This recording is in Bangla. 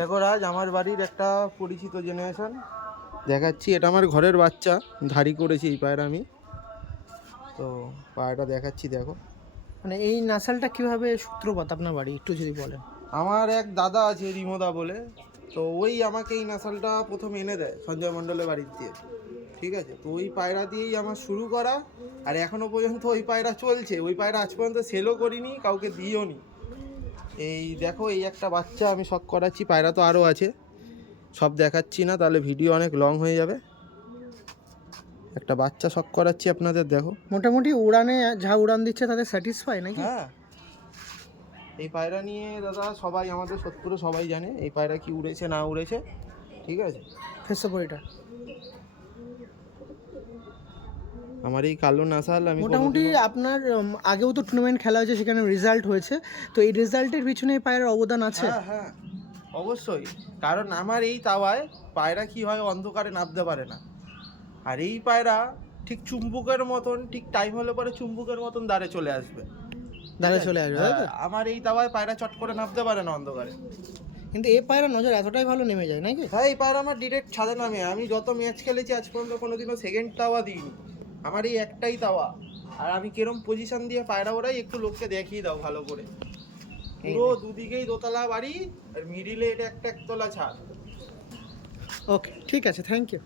দেখো রাজ, আমার বাড়ির একটা পরিচিত জেনারেশন দেখাচ্ছি। এটা আমার ঘরের বাচ্চা, ধাড়ি করেছি এই পায়রা আমি। তো পায়রাটা দেখাচ্ছি, দেখো। মানে এই নাসালটা কিভাবে সূত্রপাত আপনার বাড়ি একটু যদি বলেন। আমার এক দাদা আছে রিমোদা বলে, তো ওই আমাকে এই নাসালটা প্রথম এনে দেয় সঞ্জয় মণ্ডলের বাড়ির দিয়ে। ঠিক আছে, তো ওই পায়রা দিয়েই আমার শুরু করা, আর এখনও পর্যন্ত ওই পায়রা চলছে। ওই পায়রা আজ পর্যন্ত সেলও করিনি, কাউকে দিইও নি। এই দেখো, এই একটা বাচ্চা আমি শখ করাচ্ছি। পায়রা তো আরও আছে, সব দেখাচ্ছি না, তাহলে ভিডিও অনেক লং হয়ে যাবে। একটা বাচ্চা শখ করাচ্ছি আপনাদের, দেখো। মোটামুটি উড়ানে যা উড়ান দিচ্ছে তাদের স্যাটিসফাই নাকি? হ্যাঁ, এই পায়রা নিয়ে দাদা সবাই আমাদের সোদপুরে সবাই জানে এই পায়রা কি উড়েছে না উড়েছে। ঠিক আছে, ফেসবুকটা আমার এই কালো নাসাল আমি মোটামুটি আপনার আগেও তো টুর্নামেন্ট খেলা হয়েছে, সেখানে রেজাল্ট হয়েছে, তো এই রেজাল্টের পিছনে এই পায়ের অবদান আছে। হ্যাঁ হ্যাঁ, অবশ্যই। কারণ আমার এই তাওয়ায় পায়রা কি হয়, অন্ধকারে নামতে পারে না। আর এই পায়রা ঠিক চুম্বুকের মতন, ঠিক টাইম হলে পরে চুম্বুকের মতন দাঁড়ে চলে আসবে। দাঁড়ে চলে আসবে, তাই তো? আমার এই তাওয়ায় পায়রা চট করে নামতে পারে না অন্ধকারে। কিন্তু এই পায়রা নজর এতটাই ভালো নেমে যায় নাকি? হ্যাঁ, এই পায়রা আমার ডিরেক্ট ছাদে নামে। আমি যত ম্যাচ খেলেছি আজ পর্যন্ত কোনোদিনও সেকেন্ড তাওয়া দিইনি। আমার এই একটাই তাওয়া। আর আমি কিরম পজিশন দিয়ে পায়রা ওড়াই একটু লোককে দেখিয়ে দাও ভালো করে। পুরো দুদিকেই দোতলা বাড়ি, আর মিডিলে এটা একটা একতলা ছাদ। ওকে, ঠিক আছে, থ্যাংক ইউ।